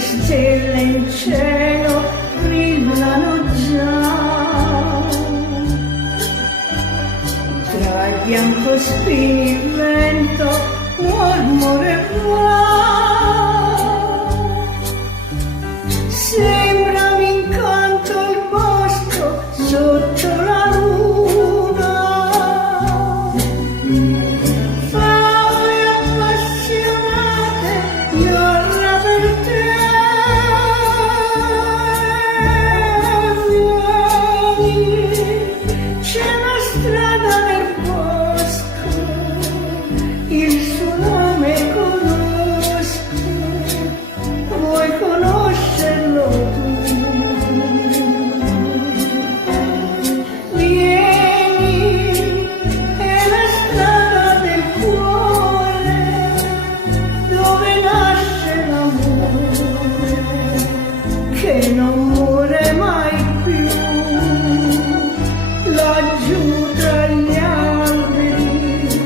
stelle in cielo brillano già, tra il bianco spini il vento mormorerà. Sembra un incanto il bosco sotto la luna, favole appassionate narra per te. Vieni, c'è una strada nel bosco, il suo nome conosco, vuoi conoscerlo tu? Vieni, è la strada del cuore, dove nasce l'amore, che non muore mai più. Laggiù tra gli alberi,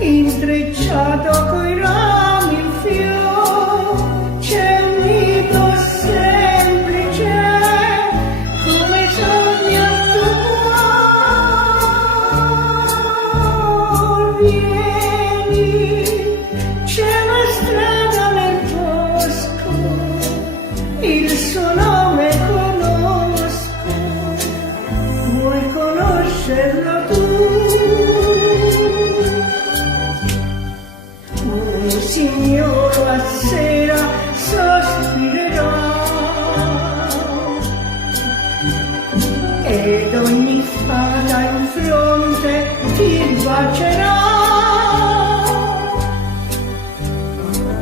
intrecciato coi rami il fior, c'è un nido semplice, come sogna il tuo cuore. Vieni, c'è una strada nel bosco, il suo nome conosco, vuoi conoscerlo tu? Un signore a sera sospirerà ed ogni fata in fronte ti bacerà.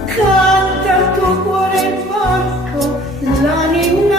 Canta il tuo cuore parco, l'anima